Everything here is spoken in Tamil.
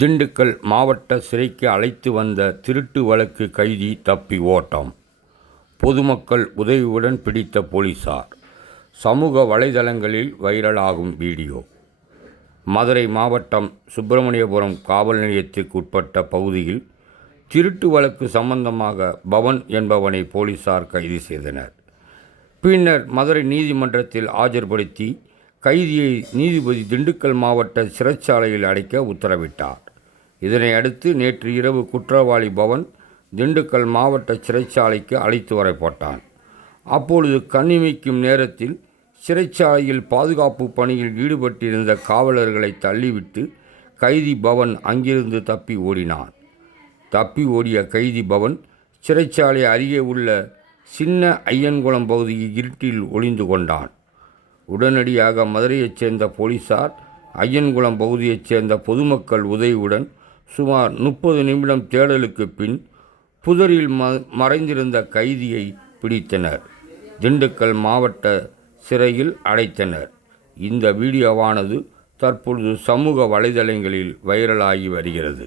திண்டுக்கல் மாவட்ட சிறைக்கு அழைத்து வந்த திருட்டு வழக்கு கைதி தப்பி ஓட்டம். பொதுமக்கள் உதவியுடன் பிடித்த போலீசார். சமூக வலைதளங்களில் வைரலாகும் வீடியோ. மதுரை மாவட்டம் சுப்பிரமணியபுரம் காவல் நிலையத்திற்கு உட்பட்ட பகுதியில் திருட்டு வழக்கு சம்பந்தமாக பவன் என்பவனை போலீசார் கைது செய்தனர். பின்னர் மதுரை நீதிமன்றத்தில் ஆஜர்படுத்தி கைதியை நீதிபதி திண்டுக்கல் மாவட்ட சிறைச்சாலையில் அடைக்க உத்தரவிட்டார். இதனை அடுத்து நேற்று இரவு குற்றவாளி பவன் திண்டுக்கல் மாவட்ட சிறைச்சாலைக்கு அழைத்து வரப்பட்டான். அப்பொழுது கண்ணிமைக்கும் நேரத்தில் சிறைச்சாலையில் பாதுகாப்பு பணியில் ஈடுபட்டிருந்த காவலர்களை தள்ளிவிட்டு கைதி பவன் அங்கிருந்து தப்பி ஓடினான். தப்பி ஓடிய கைதி பவன் சிறைச்சாலை அருகே உள்ள சின்ன ஐயன்குளம் பகுதியில் இருட்டில் ஒளிந்து கொண்டான். உடனடியாக மதுரையைச் சேர்ந்த போலீசார் ஐயன்குளம் பகுதியைச் சேர்ந்த பொதுமக்கள் உதவியுடன் சுமார் 30 நிமிடம் தேடலுக்கு பின் புதரில் மறைந்திருந்த கைதியை பிடித்தனர். திண்டுக்கல் மாவட்ட சிறையில் அடைத்தனர். இந்த வீடியோவானது தற்பொழுது சமூக வலைதளங்களில் வைரலாகி வருகிறது.